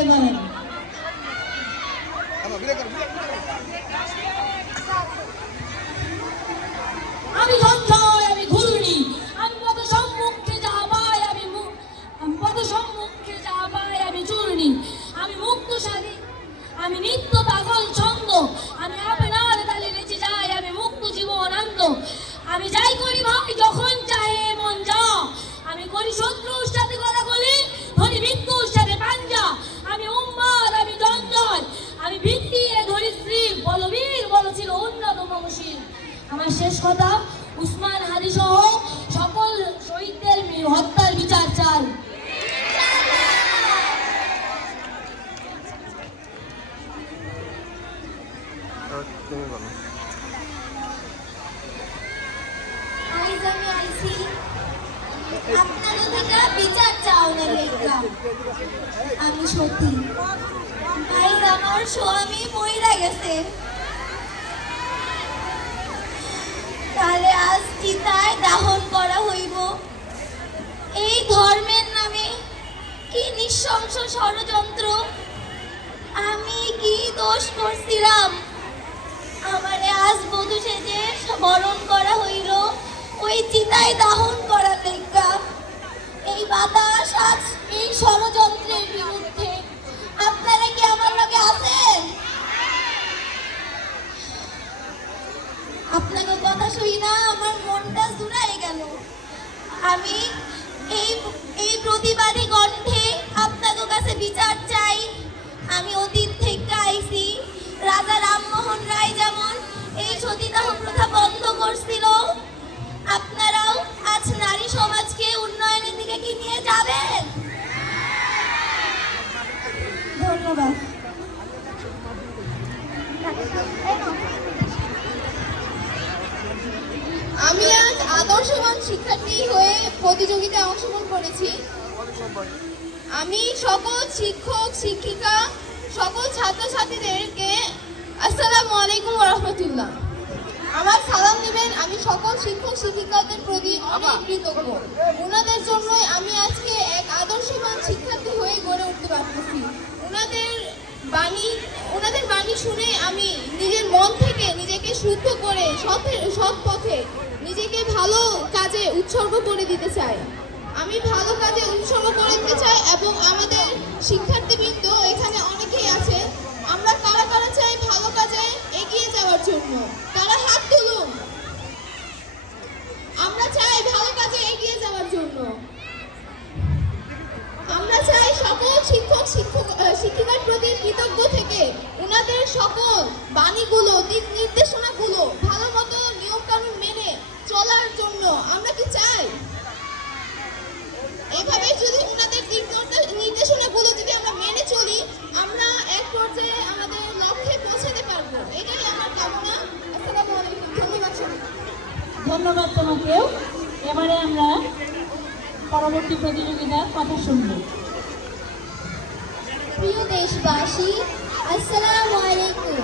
সাথে দাঁড়ান। আমি ঝঞ্ঝায়, আমি ঘূর্ণি, আমি পদ সম্মুখে যা পাই, আমি পদ সম্মুখে যা পাই আমি চূর্ণি, আমি মুক্তসারী, আমি নিত্য পাগল ছন্দ, আমি আপনার তালে নেচে যাই, আমি মুক্ত জীবন আনন্দ, আমি যাই করি ভাই যখন চাহে মন যা, আমি করি শত্রুর সাথে গলাগলি, ধরি মৃত্যুর সাথে পাঞ্জা, আমি উম্মাদ, আমি জঞ্জল, আমি ভিত্তিয়ে ধরি শ্রী, বলবীর বলছিল উন্নত মমশীল। আমার শেষ কথা, উসমান হাদি সহ সকল শহীদদের হত্যার বিচার চাই। আপনার অধিকার বিচার চাও না লেখা, আমি সতী, ভাই আমার স্বামী মইরা গেছে, তাহলে আজ চিতায় দাহন করা হইব। এই ধর্মের নামে কি নৃশংস ষড়যন্ত্র, আমি কি দোষ করছিলাম আমারে আজ বধূ সেজে বরণ করা হইল ওই চিতায় দাহন করার লেখা। এই বাতাস আজ এই ষড়যন্ত্রের বিরুদ্ধে। আপনারা কি আমার লগে আছেন? আপনাকে কথা শুই না আমার মনটা জুড়াই গেল। আমি এই প্রতিবাদী কণ্ঠে আপনাদের কাছে বিচার চাই। আমি অতীত থেকে আইছি, রাজা রামমোহন রায় যেমন এই সতীদাহ প্রথা বন্ধ করছিল, আপনারাও আজ নারী সমাজকে উন্নয়নের দিকে কি নিয়ে যাবেন? ধন্যবাদ। আমি আজ আদর্শবান শিক্ষার্থী হয়ে প্রতিযোগিতায় অংশগ্রহণ করেছি। আমি সকল শিক্ষক শিক্ষিকা সকল ছাত্রছাত্রীদেরকে আসসালামু আলাইকুম ওয়া রাহমাতুল্লাহ। আমার সালাম নেবেন। আমি সকল শিক্ষক শিক্ষিকাদের প্রতি অনেক কৃতজ্ঞ। ওনাদের জন্যই আমি আজকে এক আদর্শবান শিক্ষার্থী হয়ে গড়ে উঠতে পারতেছি। ওনাদের বাণী শুনে আমি নিজের মন থেকে নিজেকে শুদ্ধ করে সৎ পথে নিজেকে ভালো কাজে উৎসর্গ করে দিতে চাই। আমি ভালো কাজে উৎসর্গ করে দিতে চাই এবং আমাদের শিক্ষার্থীবৃন্দ এখানে অনেকেই আছে। আমরা কারা কারা চাই ভালো কাজে এগিয়ে যাওয়ার জন্য? কারা হাত তুলুন। আমরা চাই ভালো কাজে এগিয়ে যাওয়ার জন্য। আমরা চাই সকল শিক্ষক শিক্ষিকার প্রতি কৃতজ্ঞ থেকে ওনাদের সকল বাণীগুলো দিক নির্দেশনাগুলো ভালো মতো নিয়ম কানুন মেনে চলার জন্য আমরা কি চাই? এভাবে যদি ওনাদের দিক নির্দেশনাগুলো যদি আমরা মেনে চলি, আমরা এক পর্যায়ে আমাদের লক্ষ্যে পৌঁছাতে পারবো। এটাই আমার কামনা। আসসালামু আলাইকুম। ধন্যবাদ সবাইকে। ধন্যবাদ তোমাকেও। এবারে আমরা পরবর্তী প্রতিযোগিতার কথা শুনব। প্রিয় দেশবাসী, আসসালামু আলাইকুম।